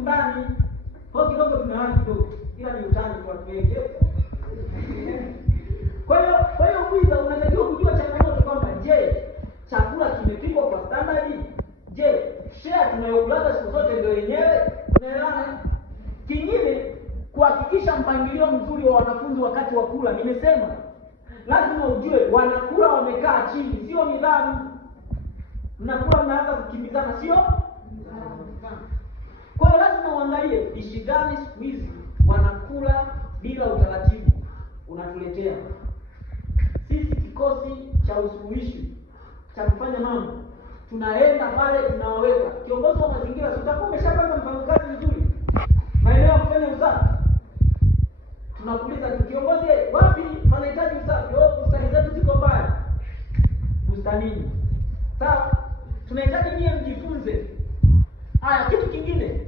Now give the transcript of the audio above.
huku ndani. Kwa kidogo tunaanza kidogo. Ila ni utani kwa tuweke. Kwa hiyo kwanza unatakiwa kujua changamoto kwamba je, chakula kimepikwa kwa standard? Je, share tunayokula siku zote ndio yenyewe? Unaelewana? Kingine, kuhakikisha mpangilio mzuri wa wanafunzi wakati wa kula. Nimesema lazima ujue wanakula wamekaa chini, sio nidhamu. Mnakula mnaanza kukimbizana, sio? Kwa hiyo lazima uangalie dishi gani siku hizi wanakula bila utaratibu. Unatuletea sisi kikosi cha usuluhishi cha kufanya mambo, tunaenda pale tunawaweka. Kiongozi wa mazingira, tutakuwa umeshapanga mpango kazi vizuri, maeneo ya kufanya usafi. Tunakuuliza kiongozi, wapi panahitaji usafi? Bustani zetu ziko mbaya. Bustanini. Sawa? Tunahitaji nyie mjifunze. Haya, kitu kingine